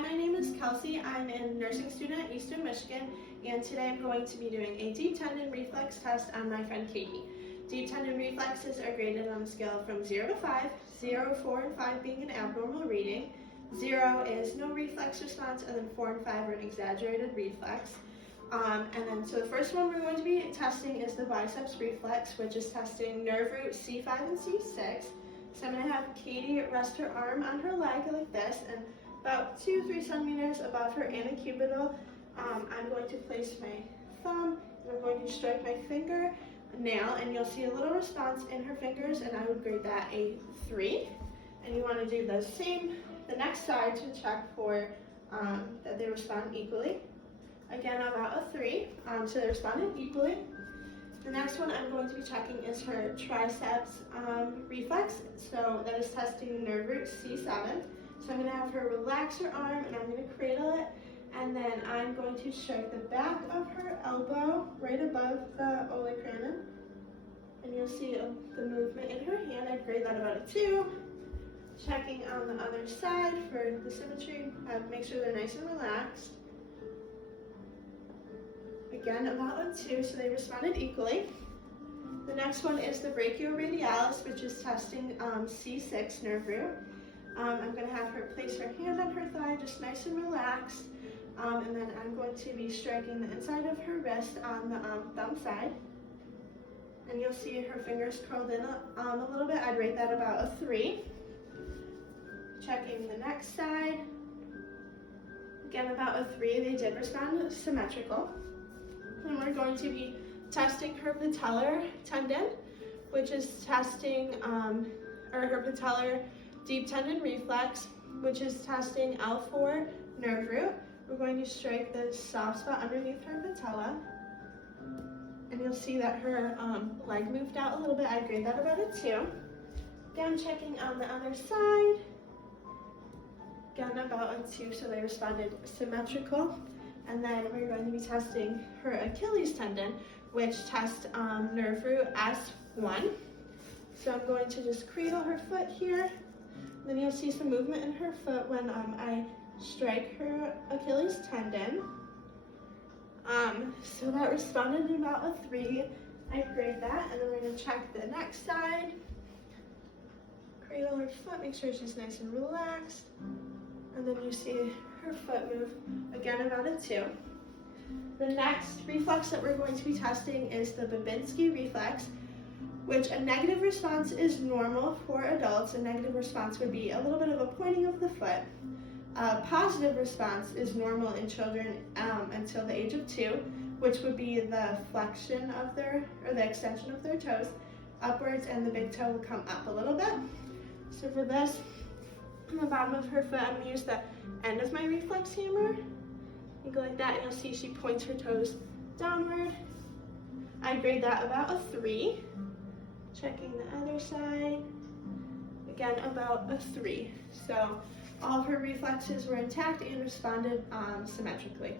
Hi, my name is Kelsey. I'm a nursing student at Eastern Michigan, and today I'm going to be doing a deep tendon reflex test on my friend Katie. Deep tendon reflexes are graded on a scale from 0 to 5, 0, 4, and 5 being an abnormal reading, 0 is no reflex response, and then 4 and 5 are an exaggerated reflex. So the first one we're going to be testing is the biceps reflex, which is testing nerve root C5 and C6. So I'm going to have Katie rest her arm on her leg like this, and about 2-3 centimeters above her anacubital, I'm going to place my thumb, and I'm going to strike my finger nail, and you'll see a little response in her fingers, and I would grade that a 3. And you want to do the same, the next side, to check for that they respond equally. Again, about a 3, so they responded equally. The next one I'm going to be checking is her triceps reflex, so that is testing nerve root C7. So I'm going to have her relax her arm, and I'm going to cradle it, and then I'm going to strike the back of her elbow right above the olecranon, and you'll see the movement in her hand. I'd grade that about a 2. Checking on the other side for the symmetry, make sure they're nice and relaxed. Again, about a 2, so they responded equally. The next one is the brachioradialis, which is testing C6 nerve root. I'm going to have her place her hand on her thigh, just nice and relaxed, and then I'm going to be striking the inside of her wrist on the thumb side. And you'll see her fingers curled in a little bit. I'd rate that about a 3. Checking the next side. Again, about a 3. They did respond symmetrical. And we're going to be testing her patellar tendon, which is testing, her patellar deep tendon reflex, which is testing L4 nerve root. We're going to strike the soft spot underneath her patella, and you'll see that her leg moved out a little bit. I'd grade that about a 2. Again, checking on the other side. Again, about a 2, so they responded symmetrical. And then we're going to be testing her Achilles tendon, which tests nerve root S1. So I'm going to just cradle her foot here. Then you'll see some movement in her foot when I strike her Achilles tendon. So that responded in about a 3. I grade that, and then we're going to check the next side. Cradle her foot, make sure she's nice and relaxed. And then you see her foot move, again about a 2. The next reflex that we're going to be testing is the Bushinski reflex, which a negative response is normal for adults. A negative response would be a little bit of a pointing of the foot. A positive response is normal in children until the age of 2, which would be the flexion of the extension of their toes upwards, and the big toe will come up a little bit. So for this, on the bottom of her foot, I'm going to use the end of my reflex hammer. You go like that, and you'll see she points her toes downward. I grade that about a 3. Checking the other side. Again, about a 3. So all of her reflexes were intact and responded symmetrically.